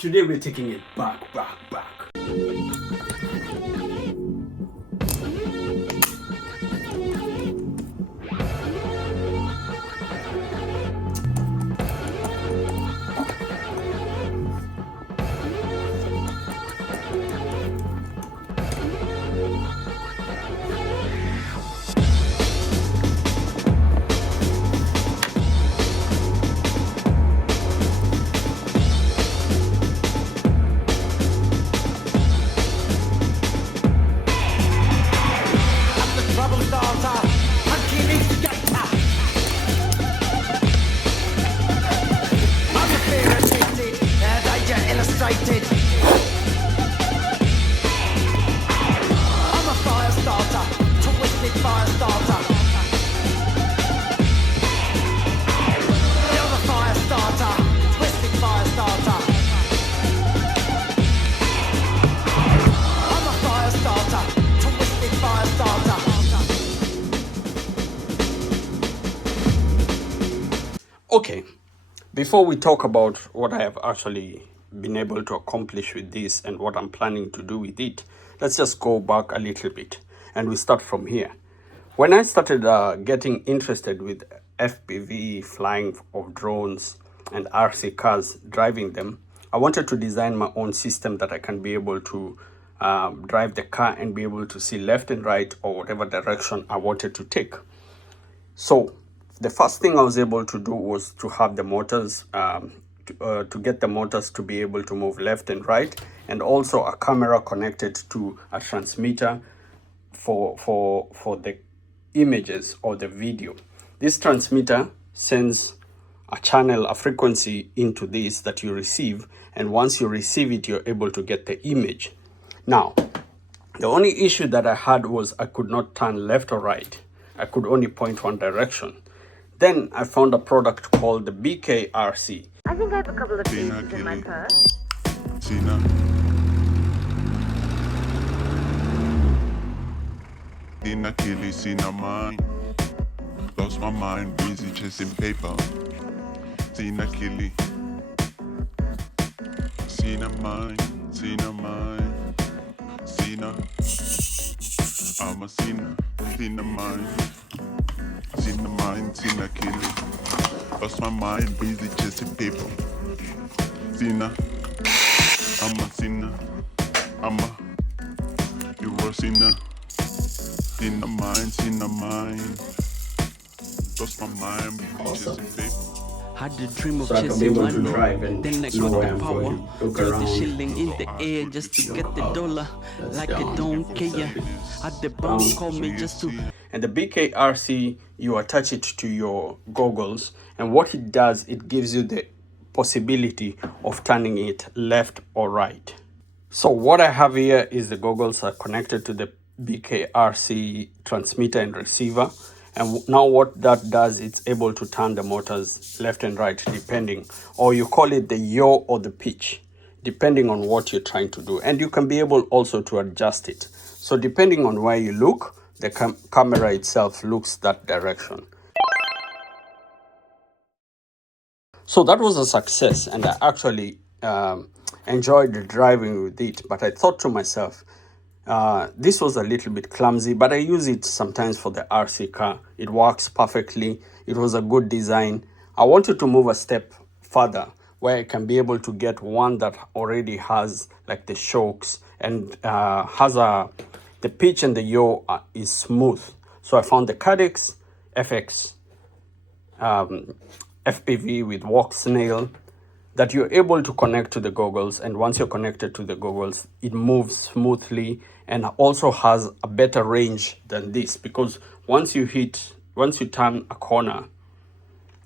Today we're taking it back. Okay, before we talk about what I have actually been able to accomplish with this and what I'm planning to do with it, let's just go back a little bit and we start from here. When I started getting interested with FPV, flying of drones and RC cars, driving them, I wanted to design my own system that I can be able to drive the car and be able to see left and right or whatever direction I wanted to take. So the first thing I was able to do was to have the motors, to get the motors to be able to move left and right, and also a camera connected to a transmitter for the images or the video. This transmitter sends a channel, a frequency into this that you receive, and once you receive it, you're able to get the image. Now, the only issue that I had was I could not turn left or right. I could only point one direction. Then I found a product called the BKRC. I think I have a couple of pieces in my purse. Sina Kili, Sina mind. Lost my mind, busy chasing paper. Sina Kili. Sina mind, Sina mind. Sina. I'm a Sina, Sina mind. Sina mind, Sina Kili. Lost my mind, busy chasing paper. Sina. I'm a Sina. You were Sina. Sina mind. Lost my mind, busy chasing paper. Had the dream of So I can be chasing able my to drive and then I know got where the I'm power. going, look Throw the around. shilling in the air just to get the dollar. Like I don't care. Had the bomb call me just to. And the BKRC, you attach it to your goggles, and what it does, it gives you the possibility of turning it left or right. So what I have here is the goggles are connected to the BKRC transmitter and receiver. And now what that does, it's able to turn the motors left and right depending, or you call it the yaw or the pitch, depending on what you're trying to do. And you can be able also to adjust it. So depending on where you look, the camera itself looks that direction. So that was a success, and I actually enjoyed driving with it. But I thought to myself, this was a little bit clumsy, but I use it sometimes for the RC car. It works perfectly. It was a good design. I wanted to move a step further where I can be able to get one that already has like the shocks and has the pitch and the yaw is smooth. So I found the Caddx FPV with Walksnail that you're able to connect to the goggles, and once you're connected to the goggles, it moves smoothly and also has a better range than this, because once you turn a corner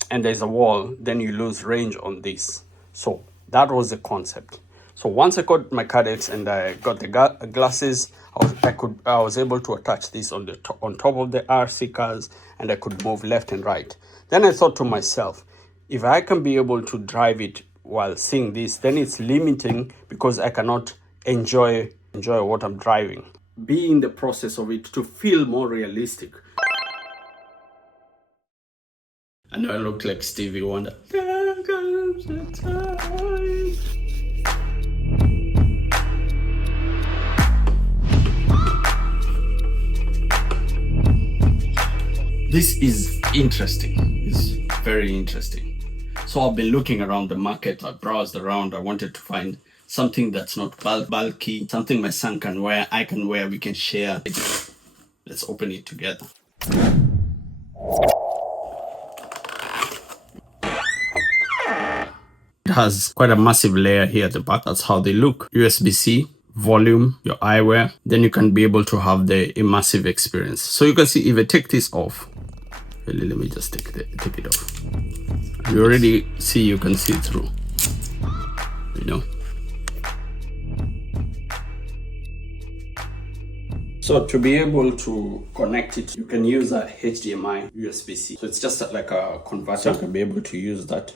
and there's a wall, then you lose range on this. So that was the concept. So once I got my Caddx and I got the glasses, I was able to attach this on top of the RC cars, and I could move left and right. Then I thought to myself, if I can be able to drive it while seeing this, then it's limiting because I cannot enjoy what I'm driving. Be in the process of it to feel more realistic. I know I look like Stevie Wonder. There comes the time. This is interesting. It's very interesting. So I've been looking around the market. I browsed around. I wanted to find something that's not bulky, something my son can wear, I can wear, we can share. Let's open it together. It has quite a massive layer here at the back. That's how they look. USB-C, volume, your eyewear. Then you can be able to have the immersive experience. So you can see if I take this off, really, let me just take it off. You already see, you can see through, you know. So to be able to connect it, you can use a HDMI USB-C. So it's just like a converter. You can be able to use that.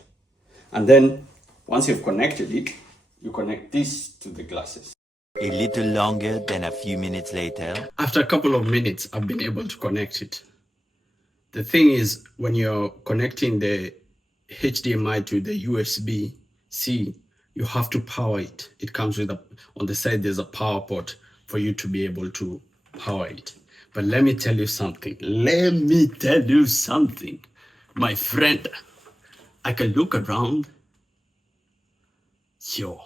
And then once you've connected it, you connect this to the glasses. A little longer than a few minutes later. After a couple of minutes, I've been able to connect it. The thing is, when you're connecting the HDMI to the USB-C, you have to power it. It comes with on the side, there's a power port for you to be able to power it. But let me tell you something. My friend, I can look around. Yo,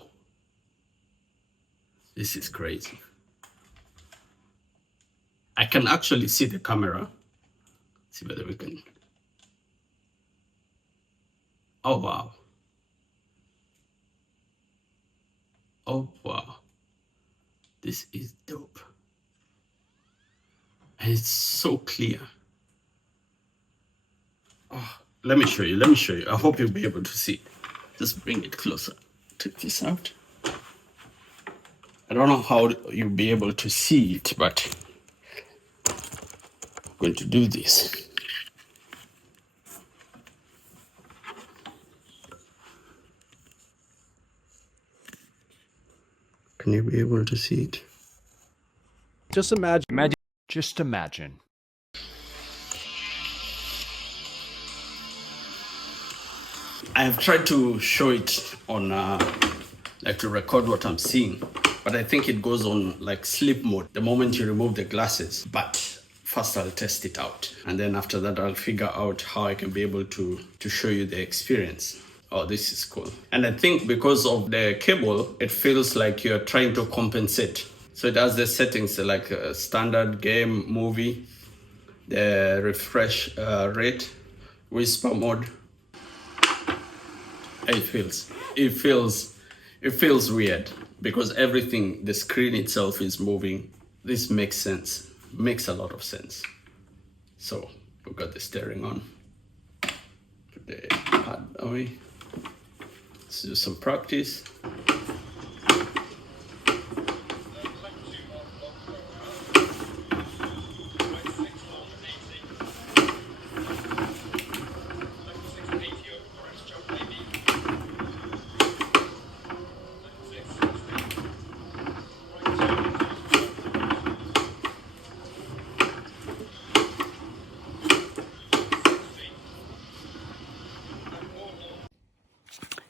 this is crazy. I can actually see the camera. See whether we can. Oh, wow. Oh, wow. This is dope. And it's so clear. Oh, let me show you. I hope you'll be able to see it. Just bring it closer. Take this out. I don't know how you'll be able to see it, but I'm going to do this. Can you be able to see it? Just imagine. Just imagine. I have tried to show it on, like to record what I'm seeing, but I think it goes on like sleep mode the moment you remove the glasses. But first I'll test it out. And then after that, I'll figure out how I can be able to show you the experience. Oh, this is cool. And I think because of the cable, it feels like you're trying to compensate. So it has the settings like a standard, game, movie, the refresh rate, whisper mode. It feels weird because everything, the screen itself is moving. This makes sense, makes a lot of sense. So we've got the steering on. Put the pad away. Let's do some practice.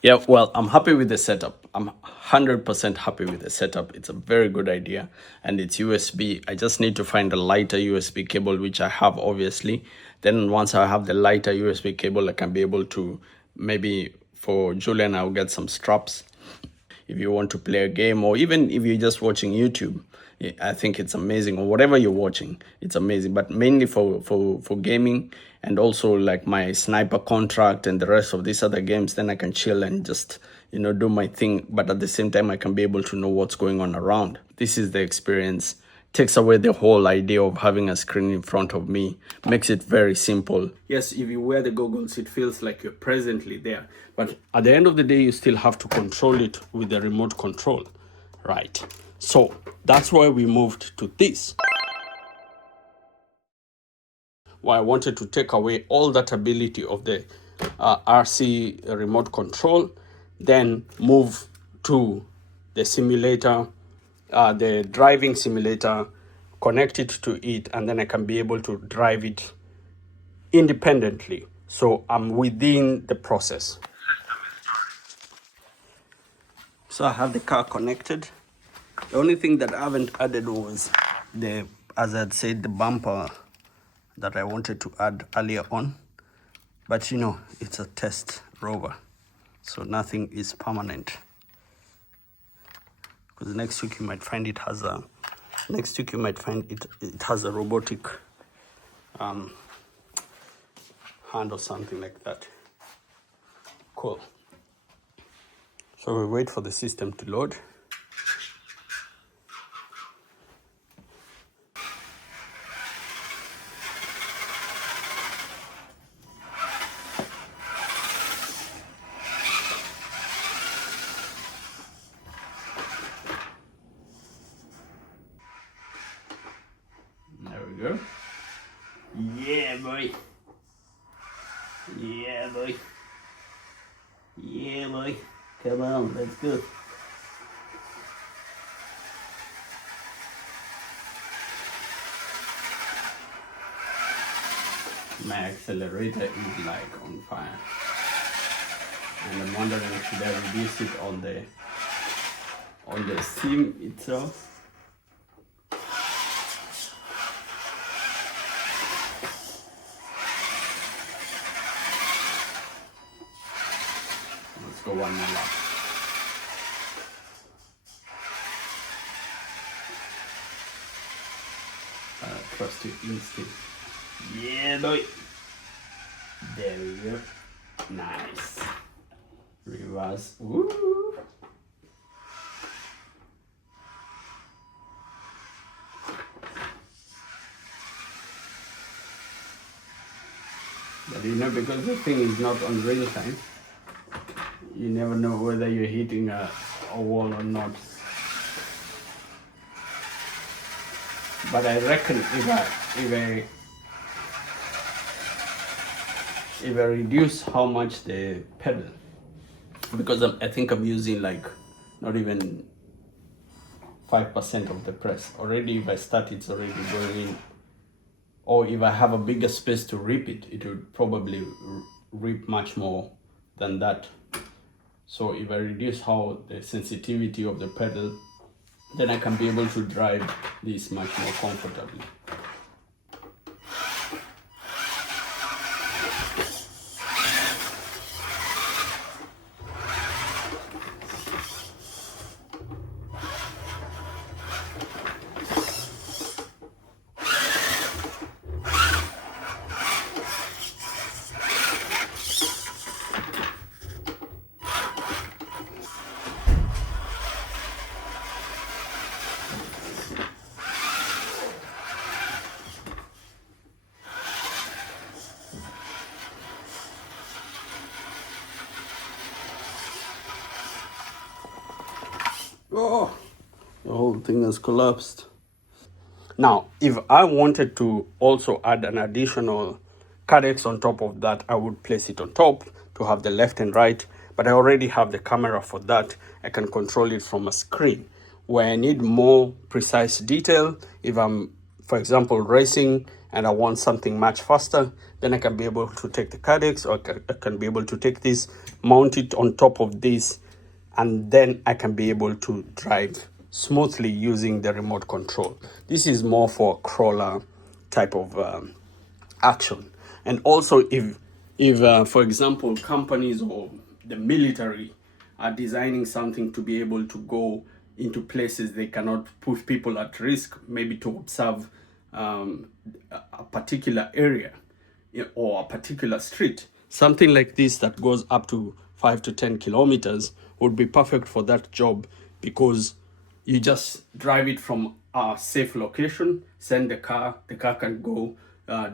Yeah, well, I'm happy with the setup. I'm 100% happy with the setup. It's a very good idea, and it's USB. I just need to find a lighter USB cable, which I have, obviously. Then once I have the lighter USB cable, I can be able to, maybe for Julian, I'll get some straps. If you want to play a game, or even if you're just watching YouTube, I think it's amazing. Or whatever you're watching, it's amazing. But mainly for gaming, and also like my Sniper Contract and the rest of these other games, then I can chill and just, you know, do my thing. But at the same time, I can be able to know what's going on around. This is the experience. Takes away the whole idea of having a screen in front of me. Makes it very simple. Yes, if you wear the goggles, it feels like you're presently there. But at the end of the day, you still have to control it with the remote control, right? So that's why we moved to this. Why I wanted to take away all that ability of the RC remote control, then move to the simulator, the driving simulator, connect it to it, and then I can be able to drive it independently. So I'm within the process. So I have the car connected. The only thing that I haven't added was as I'd said, the bumper that I wanted to add earlier on, but you know, it's a test rover, so nothing is permanent. Because next week you might find it has a it has a robotic hand or something like that. Cool. So we wait for the system to load. There we go. Yeah, boy. Yeah, boy. Yeah, boy. Come on, let's go. My accelerator is like on fire. And I'm wondering, should I reduce it on the sim itself? Let's go one more lap. Trust your instinct. Yeah, boy. There we go. Nice. Reverse. Woo. But you know, because the thing is not on real time, you never know whether you're hitting a wall or not. But I reckon if I reduce how much they pedal, because I think I'm using like not even 5% of the press already. If I start, it's already going in. Or if I have a bigger space to rip it, it would probably rip much more than that. So if I reduce how the sensitivity of the pedal, then I can be able to drive this much more comfortably. Oh, the whole thing has collapsed. Now, if I wanted to also add an additional Caddx on top of that, I would place it on top to have the left and right, but I already have the camera for that. I can control it from a screen. Where I need more precise detail, if I'm, for example, racing and I want something much faster, then I can be able to take the Caddx, or I can be able to take this, mount it on top of this, and then I can be able to drive smoothly using the remote control. This is more for a crawler type of action. And also if for example, companies or the military are designing something to be able to go into places they cannot put people at risk, maybe to observe a particular area or a particular street, something like this that goes up to 5 to 10 kilometers would be perfect for that job, because you just drive it from a safe location, send the car can go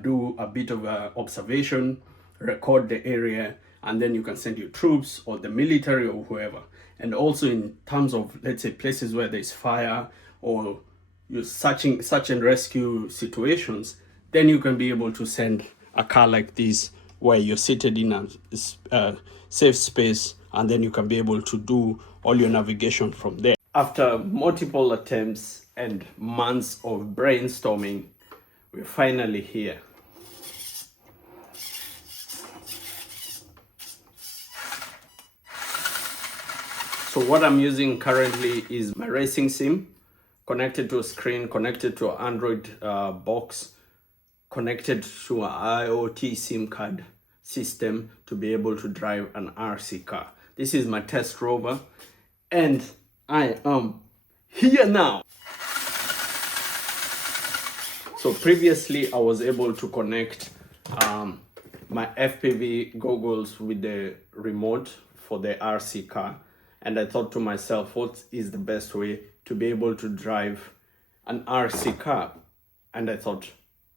do a bit of observation, record the area, and then you can send your troops or the military or whoever. And also in terms of, let's say, places where there's fire or you're search and rescue situations, then you can be able to send a car like this where you're seated in a safe space, and then you can be able to do all your navigation from there. After multiple attempts and months of brainstorming, we're finally here. So what I'm using currently is my racing sim, connected to a screen, connected to an Android box, connected to an IoT SIM card system to be able to drive an RC car. This is my test rover, and I am here now. So previously I was able to connect my FPV goggles with the remote for the RC car, and I thought to myself, what is the best way to be able to drive an RC car? And I thought,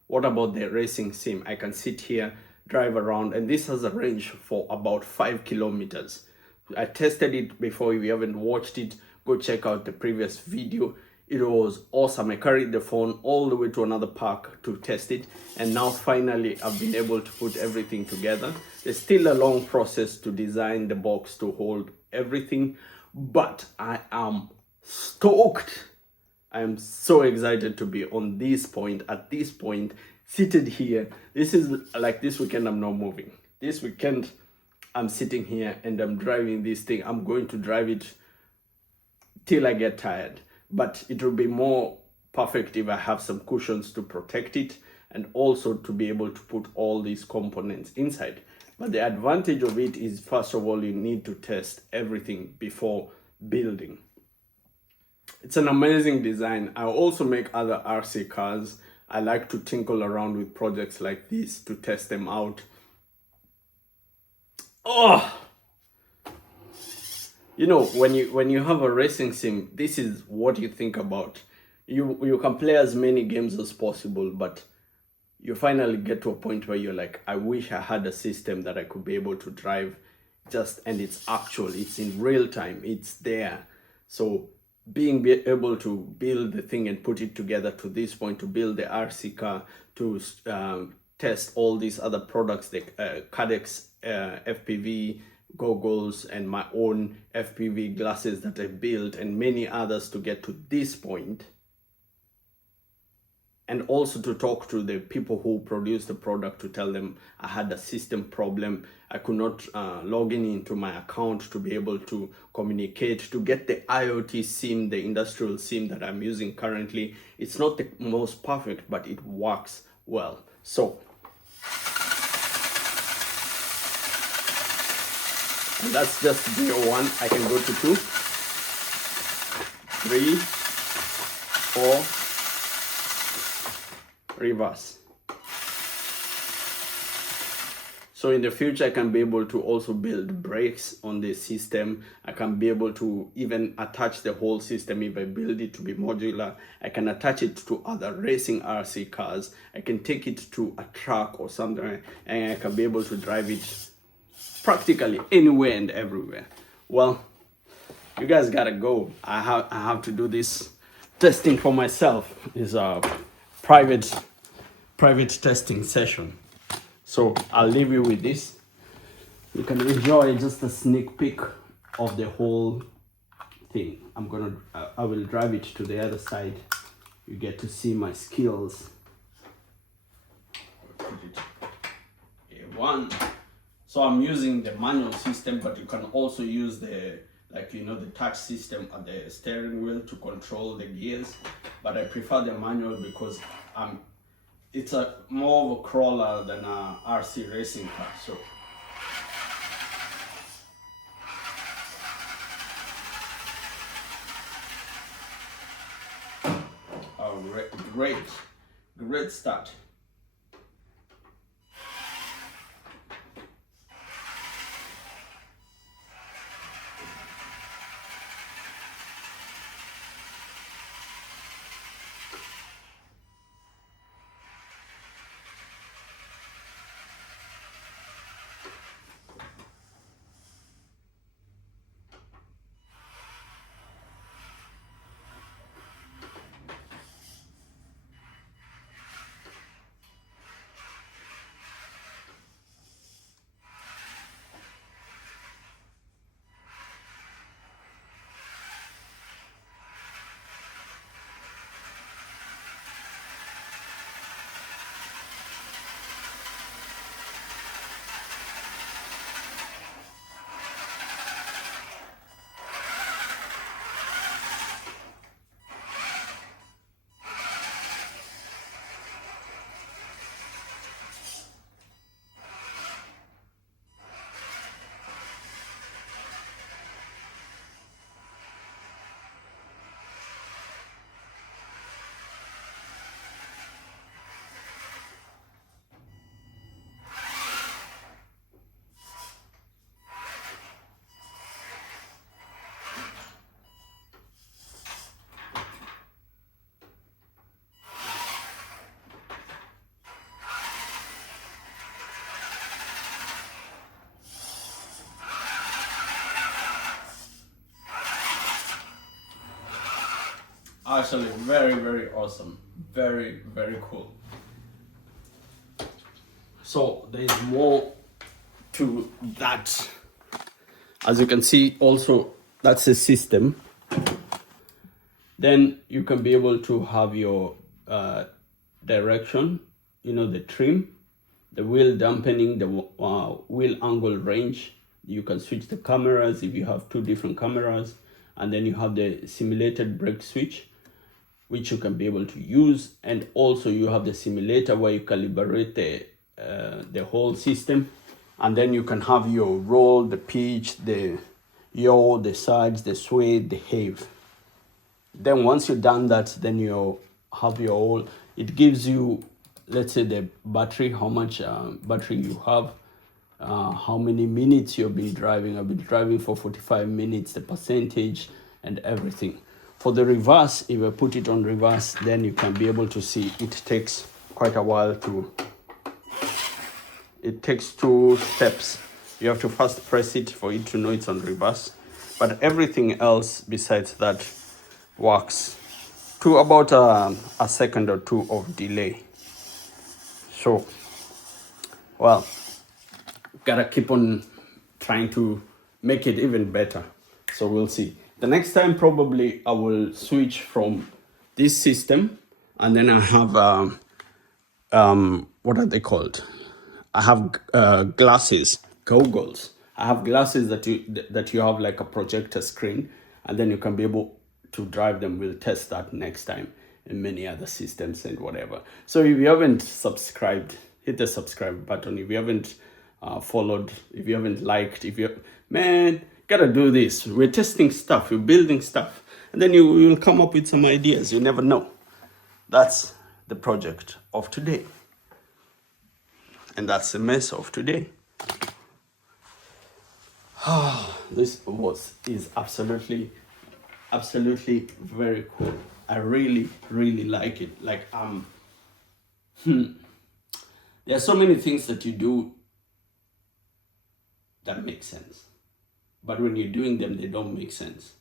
what about the racing sim? I can sit here, drive around, and this has a range for about 5 kilometers. I tested it before. If you haven't watched it, go check out the previous video. It was awesome. I carried the phone all the way to another park to test it, and now finally I've been able to put everything together. There's still a long process to design the box to hold everything, but I am stoked. I am so excited to be on this point, at this point, seated here. This is like this weekend I'm not moving. This weekend I'm sitting here and I'm driving this thing. I'm going to drive it till I get tired. But it will be more perfect if I have some cushions to protect it, and also to be able to put all these components inside. But the advantage of it is, first of all, you need to test everything before building. It's an amazing design. I also make other RC cars. I like to tinkle around with projects like this to test them out. Oh! You know, when you have a racing sim, this is what you think about. You can play as many games as possible, but you finally get to a point where you're like, I wish I had a system that I could be able to drive and it's actual, it's in real time, it's there. So being able to build the thing and put it together to this point, to build the RC car, to test all these other products, the Caddx FPV goggles and my own FPV glasses that I built, and many others to get to this point, and also to talk to the people who produce the product to tell them I had a system problem. I could not log into my account to be able to communicate, to get the IoT SIM, the industrial SIM that I'm using currently. It's not the most perfect, but it works well. So, and that's just gear 1. I can go to 2, 3, 4, reverse. So in the future, I can be able to also build brakes on the system. I can be able to even attach the whole system. If I build it to be modular, I can attach it to other racing RC cars. I can take it to a track or something, and I can be able to drive it practically anywhere and everywhere. Well, you guys gotta go. I have to do this testing for myself. It's a private testing session. So I'll leave you with this. You can enjoy just a sneak peek of the whole thing. I will drive it to the other side. You get to see my skills. Put it A1. So I'm using the manual system, but you can also use the touch system at the steering wheel to control the gears. But I prefer the manual because it's a more of a crawler than a RC racing car. So great start. actually very, very awesome. Very, very cool. So there is more to that. As you can see, also that's a system. Then you can be able to have your direction, you know, the trim, the wheel dampening, the wheel angle range. You can switch the cameras if you have 2 different cameras, and then you have the simulated brake switch, which you can be able to use, and also you have the simulator where you calibrate the whole system, and then you can have your roll, the pitch, the yaw, the sides, the sway, the heave. Then once you've done that, then you have your whole, it gives you, let's say, the battery, how much battery you have, how many minutes you've been driving. I've been driving for 45 minutes, the percentage and everything. For the reverse, if I put it on reverse, then you can be able to see it takes quite a while to, it takes 2 steps. You have to first press it for it to know it's on reverse. But everything else besides that works to about a second or 2 of delay. So, well, gotta keep on trying to make it even better. So we'll see. The next time probably I will switch from this system, and then I have what are they called? I have glasses, goggles. I have glasses that you have like a projector screen, and then you can be able to drive them. We'll test that next time in many other systems and whatever. So if you haven't subscribed, hit the subscribe button. If you haven't followed, if you haven't liked, if you, man, gotta do this. We're testing stuff, we're building stuff, and then you will come up with some ideas. You never know. That's the project of today, and that's the mess of today. This is absolutely very cool. I really like it. Like there are so many things that you do that make sense, but when you're doing them, they don't make sense.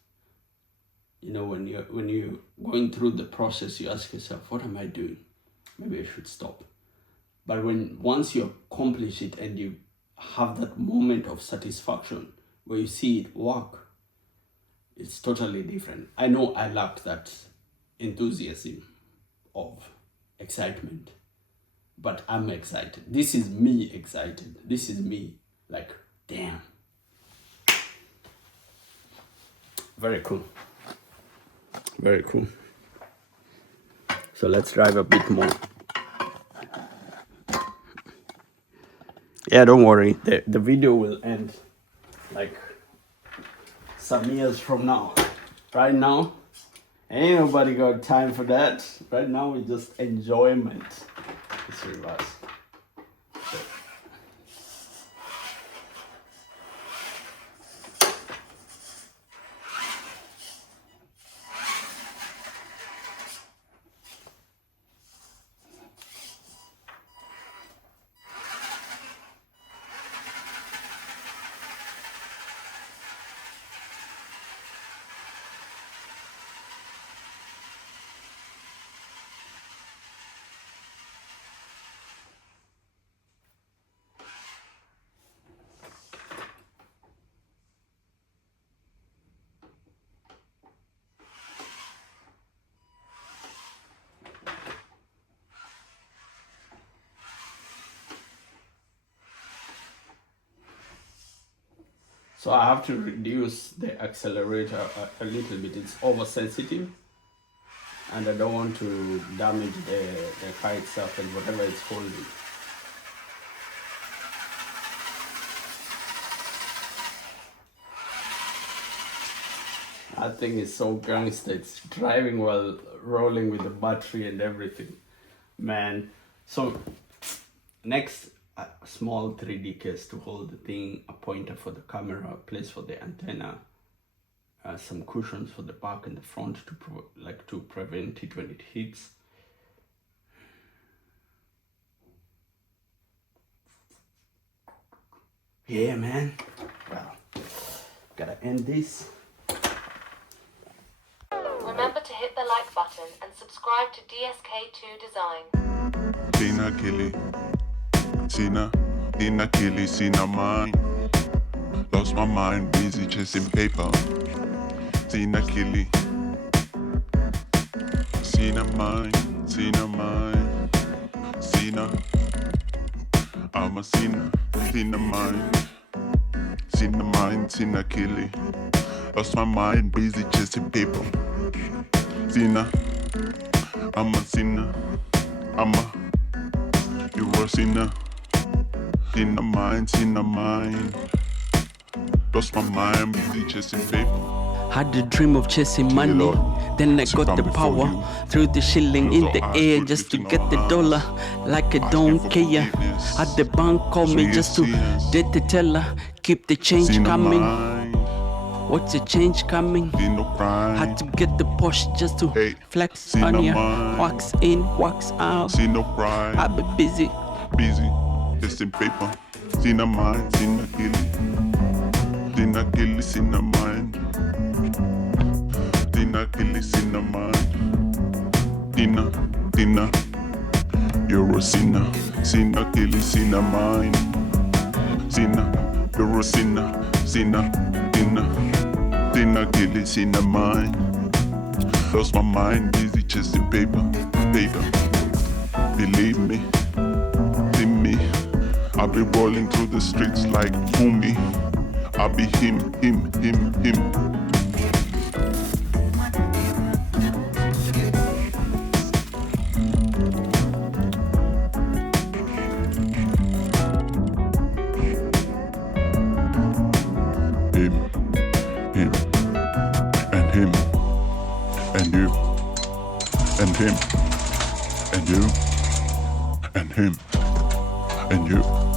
You know, when you're going through the process, you ask yourself, what am I doing? Maybe I should stop. But once you accomplish it and you have that moment of satisfaction where you see it work, it's totally different. I know I lacked that enthusiasm of excitement, but I'm excited. This is me excited. This is me like, damn. Very cool. Very cool. So let's drive a bit more. Yeah, don't worry. The video will end like some years from now. Right now, ain't nobody got time for that. Right now, we just enjoyment. It's reverse. So I have to reduce the accelerator a little bit. It's oversensitive, and I don't want to damage the car itself and whatever it's holding. That thing is so gangster. It's driving while rolling with the battery and everything, man. So next, a small 3D case to hold the thing, a pointer for the camera, a place for the antenna, some cushions for the back and the front to prevent it when it hits. Yeah, man. Well, gotta end this. Remember to hit the like button. Subscribe to DSK2 Design. Sina Kili, Sina Kili, Sina mine. Lost my mind, busy chasing paper. Sina Kili, Sina mine, Sina mine, Sina. I'm a Sina, Sina mine, Sina mine, Sina Kili. Lost my mind, busy chasing paper. Sina, I'm a sinner, you were sinner. Sina mine, lost my mind, busy chasing paper. Had a dream of chasing money, Lord, then I sit got down the before power. you. Threw the shilling in Close the our eyes, air we're just to lifting get our the hands, dollar, like I asking don't for care. forgiveness. Had the bank call So me you just to see us. get the teller, keep the change Sina coming. mine, What's the change coming? see no crime. Had to get the push just to Hey, flex Sina on ya. mine. Wax in, wax out. See no crime. I be busy. Busy, chasing paper. Sina mine, Sina Kili, Sina Kili, Sina mine. Sina Kili, Sina mine. Sina, you're a sinner. Sina Kili, Sina mine. Sina, you're a sinner. Sina Kili, Sina mine. Lost my mind, busy chasing paper. Believe me, see me. I'll be rolling through the streets like Fumi. I'll be him. Him, and him, and you, and him, and you, and him, and you.